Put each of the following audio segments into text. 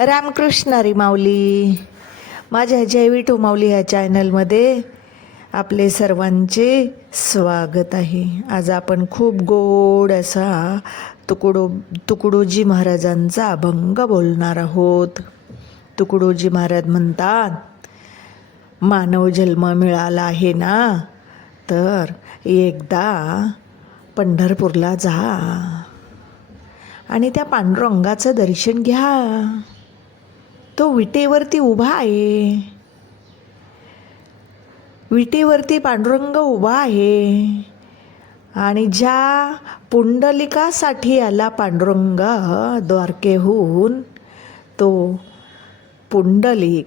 रामकृष्णारी माऊली. माझ्या जय टू माऊली ह्या चॅनलमध्ये आपले सर्वांचे स्वागत आहे. आज आपण खूप गोड असा तुकडो तुकडोजी महाराजांचा अभंग बोलणार आहोत. तुकडोजी महाराज म्हणतात मानव जन्म मिळाला आहे ना तर एकदा पंढरपूरला जा आणि त्या पांडुरंगाचं दर्शन घ्या. तो विटेवरती उभा आहे. विटेवरती पांडुरंग उभा आहे. आणि ज्या पुंडलिकासाठी आला पांडुरंग द्वारकेहून तो पुंडलिक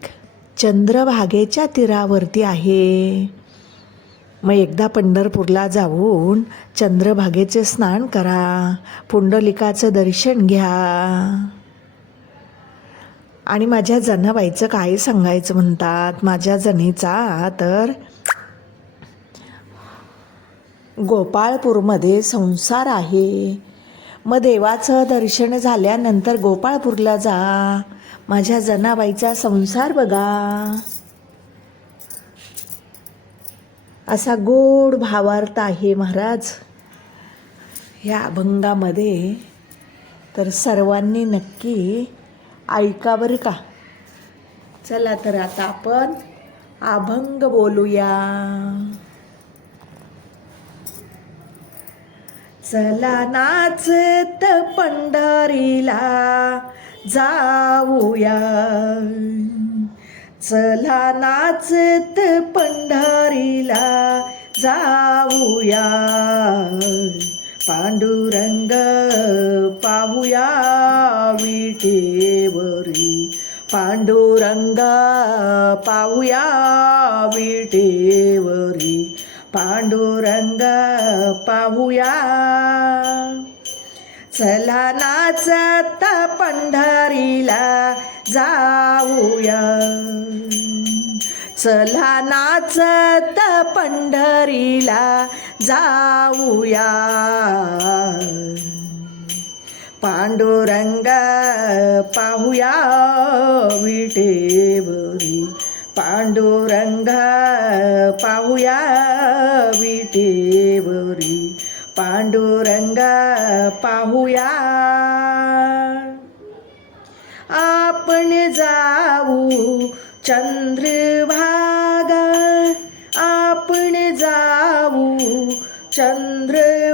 चंद्रभागेच्या तीरावरती आहे. मग एकदा पंढरपूरला जाऊन चंद्रभागेचे स्नान करा. पुंडलिकाचं दर्शन घ्या. आणि माझ्या जनाबाईचं काय सांगायचं म्हणतात माझ्या जनीचा तर गोपाळपूरमध्ये संसार आहे. मग देवाचं दर्शन झाल्यानंतर गोपाळपूरला जा. माझ्या जनाबाईचा संसार बघा. असा गोड भावार्थ आहे महाराज. ह्या अभंगामध्ये तर सर्वांनी नक्की ऐका बरं का. चला तर आता आपण अभंग बोलूया. चला नाचत पंढरीला जाऊया. चला नाचत पंढरीला जाऊया. पांडुरंग पाहूया विटेवरी पांडुरंगा पाहूया विटेवरी. पांडुरंगा पाहूया. चला नाचत पंढरीला जाऊया. चला नाचत पंढरीला जाऊया. पांडुरंगा पाहूया विटेवरी. पांडुरंगा पाहूया विटेवरी. पांडुरंगा पाहूया. आपण जाऊ चंद्रभागा. आपण जाऊ चंद्र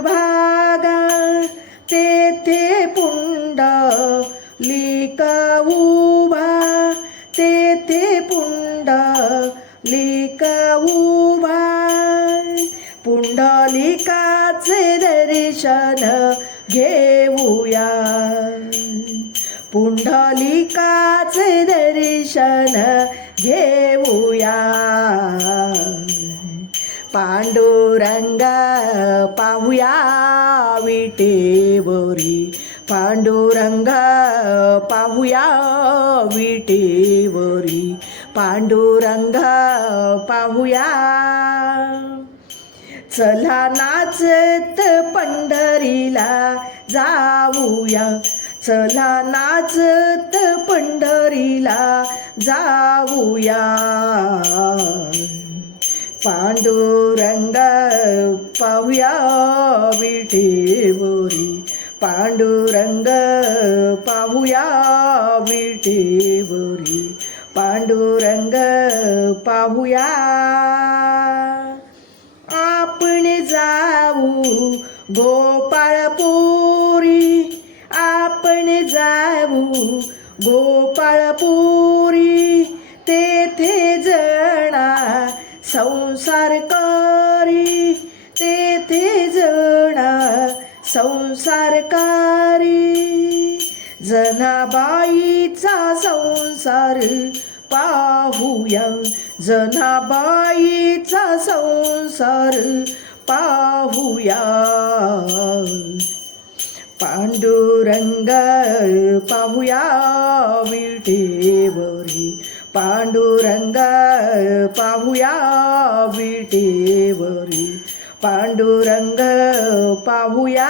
लिका उभा तेथे पुंड लिका उभा. पुंडलिकाचे दर्शन घेऊया. पुंडलिकाचे दर्शन घेऊया. पांडुरंग पाहूया विटेवरी पांडुरंगा पाहूया विटेवरी. पांडुरंगा पाहूया. चला नाचत पंढरीला जाऊया. चला नाचत पंढरीला जाऊया. पांडुरंग पाहूया बोरी पांडुरंग पाहूया बोरी पांडुरंग पाहूया. आपण जाऊ गोपाळपुरी. आपण जाऊ गोपाळ कारी तेथे जणा संसारकारी. जनाबाईचा संसार पाहूया जनाबाईचा संसार पाहूया. पांडुरंग पाहूया विटेवरी पांडुरंगा पाहूया विटेवरी. पांडुरंग पाहूया.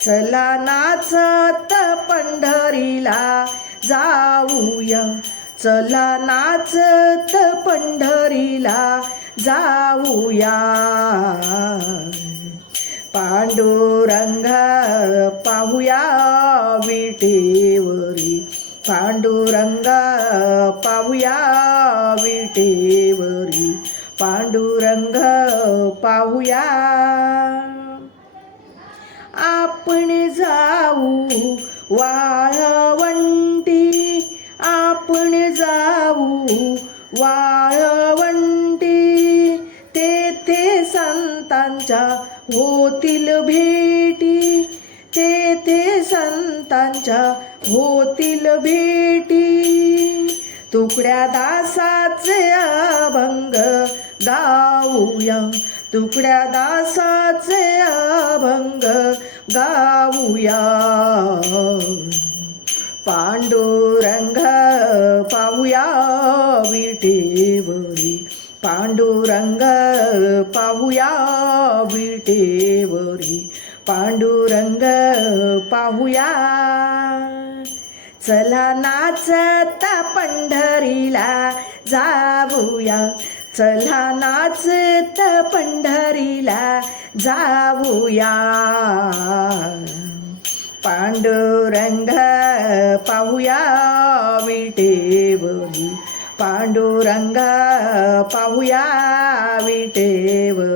चला नाचत पंढरीला जाऊया. चला नाचत पंढरीला जाऊया. पांडुरंगा पाहूया विटेवरी. पांडुरंगा पाहूया विटेवरी. पांडुरंग पाहूया. आपण जाऊ वाळवंटी. आपण जाऊ वाळवंटी. तेथे संतांच्या होतील भेटी. संतांच्या होतील भेटी. तुकड्या दासाचे अभंग गाऊया. तुकड्या दासाचे अभंग गाऊया. पांडुरंग पाहूया विटेवरी. पांडुरंग पाहूया विटेवरी. पांडुरंग पाहूया. चला नाचता पंढरीला जाऊया. चला नाचत पंढरीला जाऊया. पांडुरंग पाहूया विटेवरी. पांडुरंग पाहूया विटेवरी.